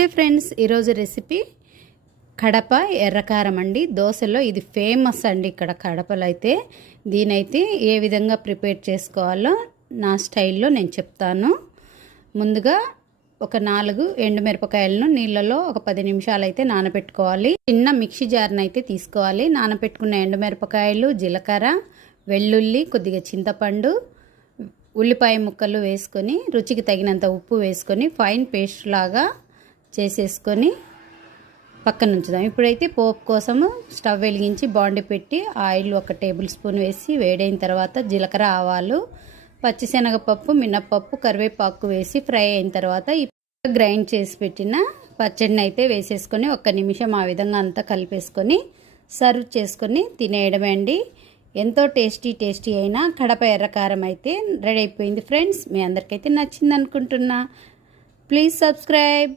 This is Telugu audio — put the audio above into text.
నమస్తే ఫ్రెండ్స్, ఈరోజు రెసిపీ కడప ఎర్రకారం అండి. దోశలో ఇది ఫేమస్ అండి ఇక్కడ కడపలో అయితే. దీనైతే ఏ విధంగా ప్రిపేర్ చేసుకోవాలో నా స్టైల్లో నేను చెప్తాను. ముందుగా ఒక 4 ఎండుమిరపకాయలను నీళ్ళలో ఒక 10 నిమిషాలు అయితే నానబెట్టుకోవాలి. చిన్న మిక్సీ జార్ని అయితే తీసుకోవాలి. నానబెట్టుకున్న ఎండుమిరపకాయలు, జీలకర్ర, వెల్లుల్లి, కొద్దిగా చింతపండు, ఉల్లిపాయ ముక్కలు వేసుకొని రుచికి తగినంత ఉప్పు వేసుకొని ఫైన్ పేస్ట్ లాగా చేసేసుకొని పక్కన ఉంచుదాం. ఇప్పుడైతే పోపు కోసము స్టవ్ వెలిగించి బాండి పెట్టి ఆయిల్ 1 టేబుల్ స్పూన్ వేసి వేడైన తర్వాత జీలకర్ర, ఆవాలు, పచ్చిశనగపప్పు, మినప్పప్పు, కరివేపాకు వేసి ఫ్రై అయిన తర్వాత గ్రైండ్ చేసి పెట్టిన పచ్చడిని అయితే వేసేసుకొని 1 నిమిషం ఆ విధంగా అంతా కలిపేసుకొని సర్వ్ చేసుకొని తినేయడమే అండి. ఎంతో టేస్టీ అయినా కడప ఎర్రకారం అయితే రెడీ అయిపోయింది ఫ్రెండ్స్. మీ అందరికైతే నచ్చింది అనుకుంటున్నా. Please subscribe.